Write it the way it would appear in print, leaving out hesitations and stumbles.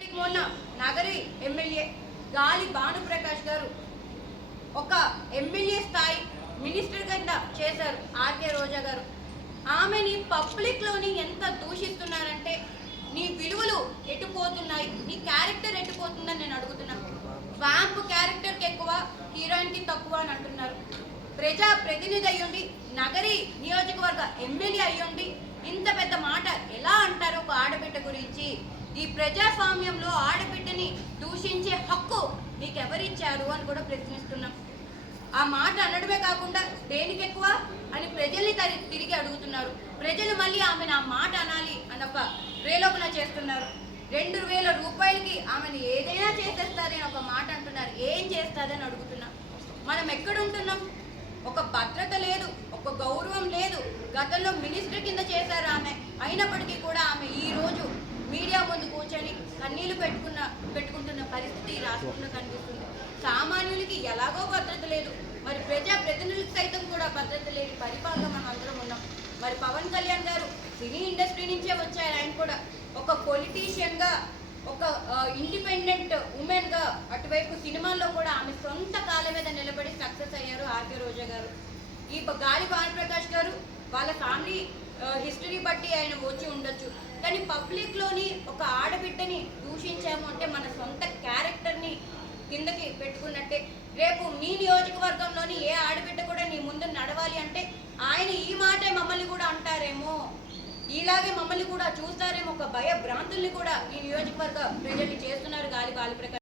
మొన్న నగరి ఎమ్మెల్యే గాలి భానుప్రకాష్ గారు ఒక ఎమ్మెల్యే స్థాయి మినిస్టర్ కింద చేశారు ఆర్కే రోజా గారు. ఆమెని పబ్లిక్లోని ఎంత దూషిస్తున్నారంటే నీ విలువలు ఎటుపోతున్నాయి, నీ క్యారెక్టర్ ఎటుపోతుందని నేను అడుగుతున్నా. వ్యాంప్ క్యారెక్టర్కి ఎక్కువ, హీరోయిన్కి తక్కువ అని అంటున్నారు. ప్రజా ప్రతినిధి అయ్యుండి, నగరి నియోజకవర్గ ఎమ్మెల్యే అయ్యుండి ఇంత పెద్ద మాట ఎలా అంటారు ఒక ఆడబిడ్డ గురించి? ఈ ప్రజాస్వామ్యంలో ఆడబిడ్డని దూషించే హక్కు నీకెవరిచ్చారు అని కూడా ప్రశ్నిస్తున్నాం. ఆ మాట అనడమే కాకుండా దేనికి ఎక్కువ అని ప్రజల్ని తిరిగి అడుగుతున్నారు. ప్రజలు మళ్ళీ ఆమెను ఆ మాట అనాలి అన్న ఒక ప్రేలోపన చేస్తున్నారు. 2000 రూపాయలకి ఆమెను ఏదైనా చేసేస్తారని ఒక మాట అంటున్నారు. ఏం చేస్తారని అడుగుతున్నాం. మనం ఎక్కడుంటున్నాం? ఒక భద్రత లేదు, ఒక గౌరవం లేదు. గతంలో మినిస్టర్ కింద చేశారు ఆమె. అయినప్పటికీ కూడా ఆమె ఈ రోజు మీడియా ముందు కూర్చొని కన్నీళ్లు పెట్టుకుంటున్న పరిస్థితి ఈ రాష్ట్రంలో కనిపిస్తుంది. సామాన్యులకి ఎలాగో భద్రత లేదు, మరి ప్రజా ప్రతినిధులకు సైతం కూడా భద్రత లేని పరిపాలన మనం అందరం ఉన్నాం. మరి పవన్ కళ్యాణ్ గారు సినీ ఇండస్ట్రీ నుంచే వచ్చారు. ఆయన కూడా ఒక పొలిటీషియన్గా, ఒక ఇండిపెండెంట్ ఉమెన్గా అటువైపు సినిమాల్లో కూడా ఆమె సొంత కాళ్ళ మీద నిలబడి సక్సెస్ అయ్యారు ఆర్కే రోజా గారు. ఈ గాలి భానుప్రకాష్ గారు వాళ్ళ ఫ్యామిలీ హిస్టరీ బట్టి ఆయన వచ్చి ఉండొచ్చు, కానీ పబ్లిక్లోని ఒక ఆడబిడ్డని దూషించాము అంటే మన సొంత క్యారెక్టర్ని కిందకి పెట్టుకున్నట్టే. రేపు నీ నియోజకవర్గంలోని ఏ ఆడబిడ్డ కూడా నీ ముందు నడవాలి అంటే ఆయన ఈ మాటే మమ్మల్ని కూడా అంటారేమో, ఇలాగే మమ్మల్ని కూడా చూస్తారేమో, ఒక భయ భ్రాంతుల్ని కూడా ఈ నియోజకవర్గ ప్రజల్ని చేస్తున్నారు గాలి భానుప్రకాష్.